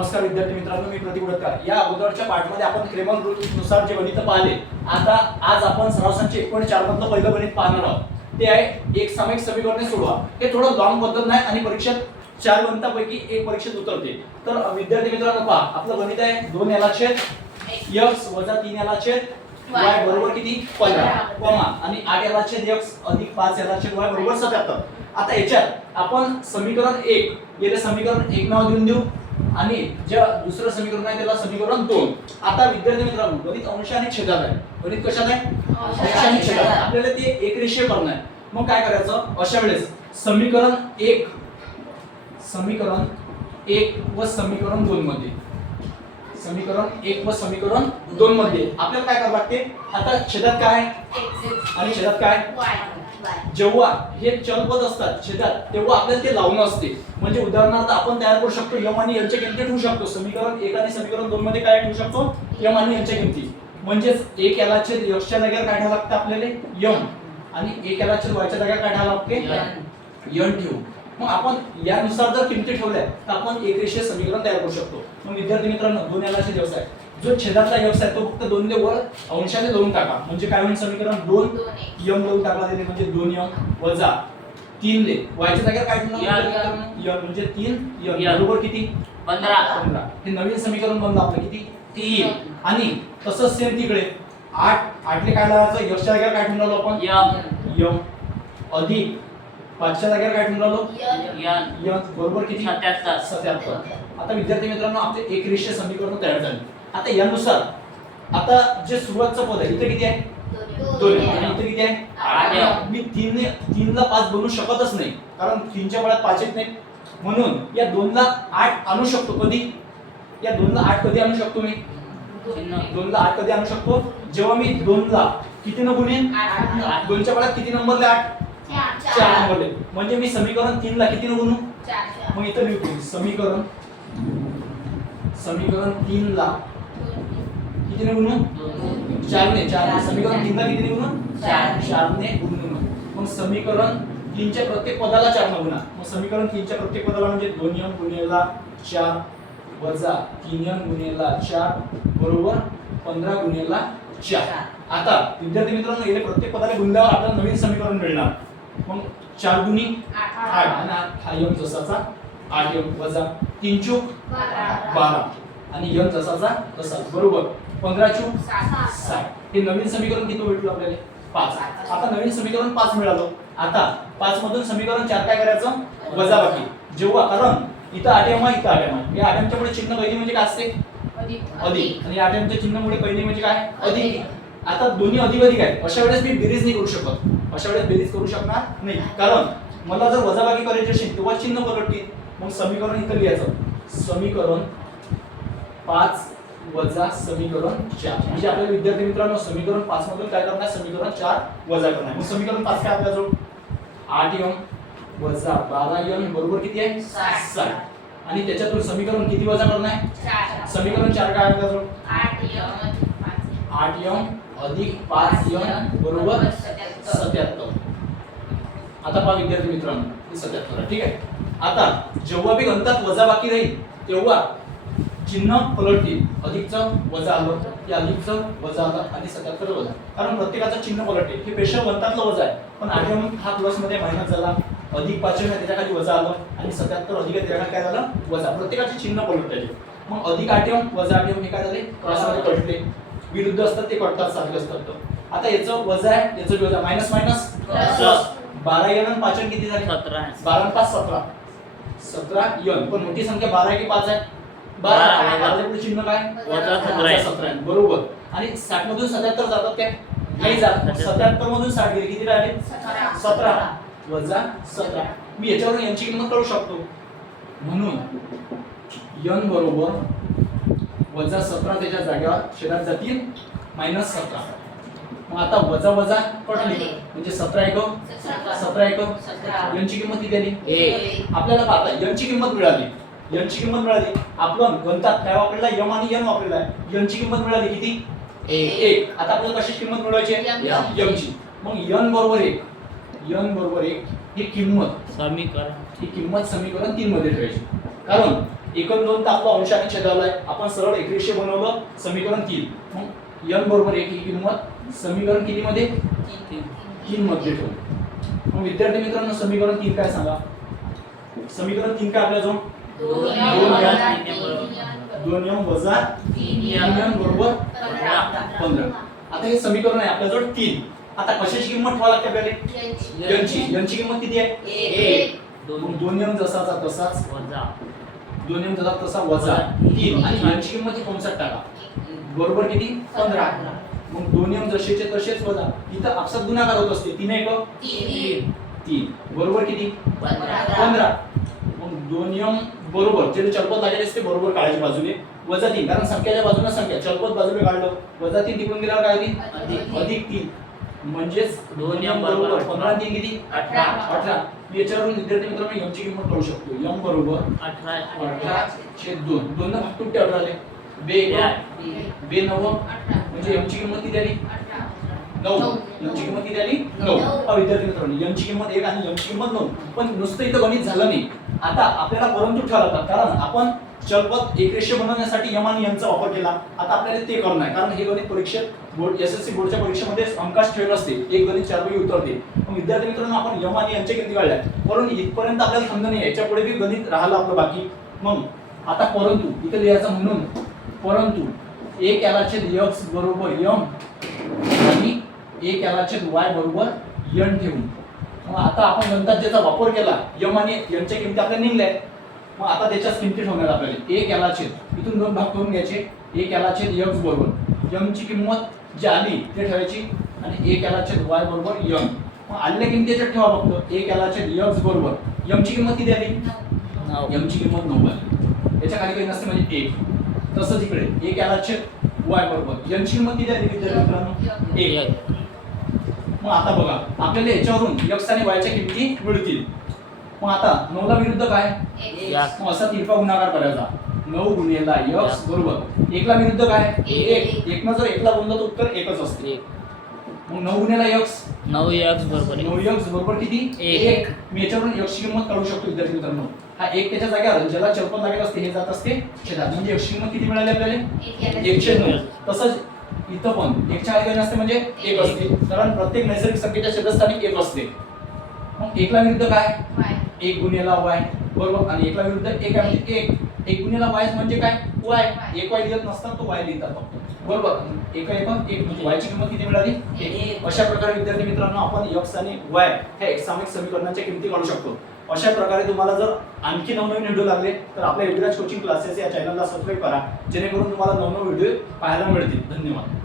नमस्कार विद्यार्थी मित्रांनो, मी प्रतीक उडतकर। या अगोदरच्या पाठमध्ये आपण क्रेमर रूल नुसार जे गणित पाहिले, आता आज आपण सराव संच 1.4 मधलं पहिलं गणित पाहणार आहोत। ते आहे एक सामायिक समीकरणे सोडवा। हे थोडं लॉंग पद्धत नाही आणि परीक्षेत 4 गणितांपैकी एक परीक्षेत उतरते। तर विद्यार्थी मित्रांनो पहा, आपलं गणित आहे 2 याला छेद x - 3 याला छेद y बरोबर किती 15 कॉमा आणि 8 याला छेद x अधिक 5 याला छेद y बरोबर 77। आता याच्यात आपण समीकरण 1 याला समीकरण 1 नाव देऊन देऊ आणि जे दुसरं समीकरण आहे त्याला समीकरण 2। आता विद्यार्थी मित्रांनो, गणित अंश आणि छेदात आहे। गणित कशात आहे? अंश आणि छेदात आहे। आपल्याला ते एक रेषीय करणं आहे। मग काय करायचं? अशा वेळेस समीकरण 1 व समीकरण 2 मध्ये समीकरण 1 व समीकरण 2 मध्ये आपल्याला काय करावं लागते? आता छेदात काय आहे आणि छेदात काय? जेव्हा हे चलपद असतात छेदात, तेव्हा आपल्याला ते लावणं असते। म्हणजे उदाहरणार्थ आपण तयार करू शकतो m आणि n च्या किमती ठेवू शकतो। समीकरण 1 आणि समीकरण 2 मध्ये काय ठेवू शकतो? m आणि n च्या किमती। म्हणजेच 1 याला छेद x च्या जागेवर काय ठेवावं लागतं आपल्याला? m आणि 1 याला छेद y च्या जागेवर काय ठेवावं लागते? n ठेवू। मग आपण यानुसार जर किमती ठेवल्या तर आपण एक रेषीय समीकरण तयार करू शकतो। मग विद्यार्थी मित्रांनो, 2 याला छेद x आहे, जो छेदातला x आहे तो फक्त 2 ने वर अंशाने लावून टाका। म्हणजे काय होईल? समीकरण 2 m लावून टाकला दिले म्हणजे 2m वजा 3 ले y च्या जागेवर काय ठेवणार? m म्हणजे 3m बरोबर किती? 15। हे नवीन समीकरण बनलं आपलं किती? 3। आणि तसंच सेम तिकडे 8 ले काय लावायचं? x च्या जागेवर काय ठेवणार आपण? m अधिक 5 च्या जागेवर काय ठेवणार? n बरोबर किती? 77। आता विद्यार्थी मित्रांनो, आपले एक रेषीय समीकरण तयार झाले। आता यानुसार आता जे सुरुवातचं पद आहे इथे किती आहे? 2 आणि इथे किती आहे? 8। मी 3 ला 5 बनवू शकतच नाही, कारण 3 च्या बळात 5 येत नाही। म्हणून या 2 ला 8 आणू शकतो। कधी? या 2 ला 8 कधी आणू शकतो मी? 2 ला 8 कधी आणू शकतो? जेव्हा मी 2 ला किती न गुणेन? 2 च्या बळात किती नंबरले 8? 4 नंबरले। म्हणजे मी समीकरण 3 ला किती न गुणू? 4। मग इथे लिहू समीकरण 3 ला किती ने गुणू? 4 ने। समीकरण 3 ला किती ने गुणू? 4 ने गुणू। मग समीकरण 3 च्या प्रत्येक पदाला 4 ने गुणा। मग समीकरण 3 च्या प्रत्येक पदाला म्हणजे 2m गुणिले 4 वजा 3n गुणिले 4 बरोबर 15 गुणिले 4। आता विद्यार्थी मित्रांनो, याला प्रत्येक पदाला गुणल्यावर आपल्याला नवीन समीकरण मिळणार। मग 4 गुणी 8 आणि हा m जसाचा 8m वजा 3 चूक 12 आणि m जसाचा तसाच बरोबर 15 चूक 60। हे नवीन समीकरण किती भेटलं आपल्याला? 5। आता नवीन समीकरण 5 मिळालं। आता 5 मधून समीकरण 4 काय करायचं? वजाबाकी। जेव्हा कारण इथं 8m आहे, इथं 8m आहे, या 8m च्या पुढे चिन्ह पहिली म्हणजे काय असते? अधिक। आणि 8m च्या चिन्ह पुढे पहिली म्हणजे काय? अधिक। आता दोन्ही अधिक आहे, अशा वेळेस मी बेरीज नाही करू शकत। अशा वेळेस बेरीज करू शकणार नाही, कारण मला जर वजाबाकी करायची असेल तेव्हा चिन्ह पलटतील। मग समीकरण इथं लिहायचं समीकरण 5 वजा समीकरण 4। म्हणजे आपल्या विद्यार्थी मित्रांनो, समीकरण 5 मधून काय करणार? समीकरण 4 वजा करणार। मग समीकरण 5 काय आपल्याजवळ? 8m वजा 12n बरोबर किती आहे? 60। आणि त्याच्यातून समीकरण किती वजा करणार आहे? 4। समीकरण 4 काय आपल्याजवळ? 8m अधिक 5n बरोबर 77। आता पहा विद्यार्थी मित्रांनो, हे 77 ठीक आहे। आता जेव्हा भी गणितात वजाबाकी राहील तेव्हा चिन्ह पलटतील। अधिकचं वजा आलं, की अधिकचं वजा आलं आणि 77 वजा, कारण प्रत्येकाचं चिन्ह पलटते। हे पेशल गणितातलं वजा आहे, पण 8m हा प्लस मध्ये मायनस झाला, अधिक 5 त्याच्या खाली वजा आलं आणि 77 अधिक त्याच्या खाली काय झालं? वजा। प्रत्येकाचे चिन्ह पलटायचे। मग अधिक 8m वजा 8m हे काय झाले? क्रॉस मध्ये पलटले। विरुद्ध असतात ते कटतात, सारखे असतात। आता याचं वजा आहे, याचं वजा मायनस मायनस प्लस 12n आणि 5n किती झाले? 17। 12 आणि 5 17। 17n, पण मोठी संख्या 12 आहे की 5 आहे? 12। याच्या पुढे चिन्ह काय? वजा 17 बरोबर। आणि 60 मधून 77 जातात काय? नाही जात। 77 मधून 60 गेले, किती राहिले? 17 वजा 17। मी याच्यावरून यांची किंमत काढू शकतो। म्हणून n बरोबर वजा 17 त्याच्या जागेवर छेदात जातील मायनस 17। मग आता वजा वजा कटली म्हणजे 17 एक n ची किंमत किती आली? 1। आपल्याला पाहता n ची किंमत मिळाली। आपण गणितात काय वापरला? m आणि n वापरला आहे। n ची किंमत मिळाली किती? 1। आता आपल्याला कशाची किंमत मिळवायची आहे? m ची। मग n बरोबर 1 ही किंमत समीकरण 3 मध्ये ठेवायची। कारण एकूण 2 तर आपला अंश आणि छेदाला आहे. आपण सरळ एक रेषीय बनवलं समीकरण 3. मग n बरोबर 1 ही किंमत समीकरण किती मध्ये 3 मध्ये ठेवू. मग विद्यार्थी मित्रांनो समीकरण 3 काय सांगा. समीकरण 3 काय आपल्या जवळ 2m वजा 3n बरोबर 15. आता हे समीकरण आहे आपल्याजवळ 3. आता कशाची किंमत ठेवावी लागते आपल्याला यांची किंमत किती आहे 1. मग 2m जसाचा तसाच वजा 2m जसा तसा वजा 3 आणि यांची किंमत ही 59 टाका बरोबर किती 15. मग 2m जसेचे तसेच वजा इथं आपसात गुणाकार होत असते 3 1 3 बरोबर किती 15. मग 2m बरोबर जे चलपद लागेल असते बरोबर काढायच्या बाजूने वजा 3 कारण संख्याच्या बाजूने संख्या चलपद बाजूने काढलं वजा 3 तिकडून गेल्यावर काय होईल अधिक 3 म्हणजेच 2m बरोबर 15 3 किती 18. याच्यावरून विद्यार्थी मित्रांनो m ची किंमत काढू शकतो. m बरोबर 18/2 2 भाग तुटते 18 आले बे 9 म्हणजे m ची किंमत किती आली 9. m ची किंमत किती आली 9. हा विद्यार्थी मित्रांनो m ची किंमत 1 आणि m ची किंमत 9. पण नुसतं इथं गणित झालं नाही. आता आपल्याला परंतु ठेवावं लागतं कारण आपण चलपद एक रेषीय बनवण्यासाठी m आणि n चा वापर केला. आता आपल्याला ते करणं आहे कारण हे गणित परीक्षेत बोर्ड एसएससी बोर्डच्या परीक्षेमध्ये अंकास ठेवले असते. एक गणित 4 पैकी उत्तरते. मग विद्यार्थी मित्रांनो आपण m आणि n च्या किमती काढल्या परंतु इथपर्यंत आपल्याला समजलं नाही याच्या पुढे बी गणित राहिलं आपलं बाकी. मग आता परंतु इथे लिहायचं म्हणून परंतु 1 यालाछेद x बरोबर m आणि 1 यालाछेद y बरोबर n ठेवून मग आता आपण नंतर ज्याचा वापर केला m आणि n च्या किमती आपल्याला निघल्या. मग आता त्याच्याच किमती ठेवण्यात आपल्याला 1 यालाछेद इथून 2 भाग करून घ्यायचे 1 यालाछेद x बरोबर m ची किंमत जी आली ते ठेवायची आणि 1 यालाछेद y बरोबर m. मग आलेल्या किमती याच्यात ठेवा फक्त 1 यालाछेद x बरोबर m ची किंमत किती आली 9. m ची किंमत 9 आली. याच्या खाली काही नसते म्हणजे 1. तसंच इकडे 1 यालाछेद y बरोबर n ची किंमत किती आली विद्यार्थी मित्रांनो 1. मग आता बघा आपल्याला याच्यावरून x आणि y च्या किमती मिळतील. मग आता 9 ला विरुद्ध काय मग असा तिरपा गुणाकार करायचा 9 गुणिले x बरोबर 1 ला विरुद्ध काय 1 1 न जर 1 ला गुणलं तर उत्तर 1च असते. मग 9 गुणिले x 9x बरोबर 9x बरोबर किती 1. मी याच्यावरून x ची किंमत काढू शकतो विद्यार्थी मित्रांनो. हा 1 त्याच्या जागेवर ज्याला चलपद लागेल असते हे जात असते छेदात म्हणजे x ची किंमत किती मिळाली आपल्याला 109. तसंच इथं पण 1 च्या खाली असते म्हणजे 1 असते कारण प्रत्येक नैसर्गिक संख्येच्या छेदस्थानी 1 असते. मग 1 ला विरुद्ध काय 1 गुणिले y बरोबर आणि 1 ला विरुद्ध 1 आहे म्हणजे 1 गुणिले y म्हणजे काय y 1 y लिहित नसतात तो y लिहितात फक्त बरोबर 1 1 म्हणजे y ची किंमत किती मिळाली 1. अशा प्रकारे विद्यार्थी मित्रांनो आपण x आणि y ह्या एकसामायिक समीकरणांच्या किमती काढू शकतो. अशा प्रकारे तुम्हाला जर आणखी नवनवीन व्हिडिओ लागले तर आपल्या युवराज कोचिंग क्लासेस या चॅनलला सबस्क्राइब करा जेणेकरून तुम्हाला नवनवीन व्हिडिओ पाहायला मिळतील. धन्यवाद.